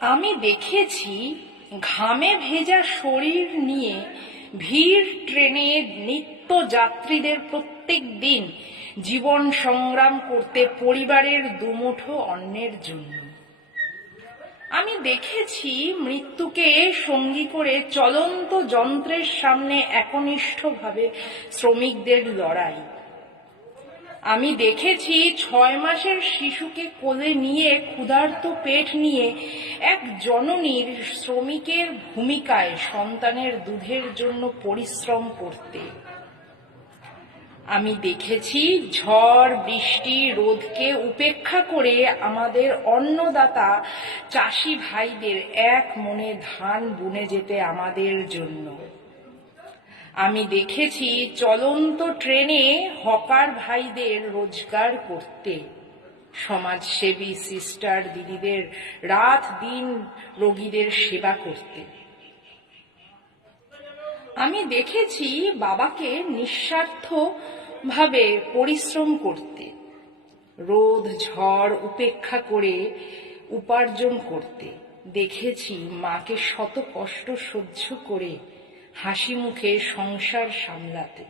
আমি দেখেছি ঘামে ভেজা শরীর নিয়ে ভিড় ট্রেনে নিত্য যাত্রীদের প্রত্যেক দিন জীবন সংগ্রাম করতে পরিবারের দুমুঠো অন্নের জন্য। আমি দেখেছি মৃত্যুকে সঙ্গী করে চলন্ত যন্ত্রের সামনে একনিষ্ঠভাবে শ্রমিকদের লড়াই। আমি দেখেছি 6 মাসের শিশুকে কোলে নিয়ে ক্ষুধার্ত পেট নিয়ে এক জননীর শ্রমিকের ভূমিকায় সন্তানের দুধের জন্য পরিশ্রম করতে। আমি দেখেছি ঝড় বৃষ্টি রোদকে উপেক্ষা করে আমাদের অন্নদাতা চাষি ভাইদের এক মনে ধান বুনে যেতে আমাদের জন্য। আমি দেখেছি চলন্ত ট্রেনে হকার ভাইদের রোজগার করতে, সমাজসেবী সিস্টার দিদিদের রাত দিন রোগীদের সেবা করতে। আমি দেখেছি বাবাকে নিঃস্বার্থ ভাবে পরিশ্রম করতে, রোদ ঝড় উপেক্ষা করে উপার্জন করতে। দেখেছি মাকে শত কষ্ট সহ্য করে হাসি মুখে সংসার সামলাতে।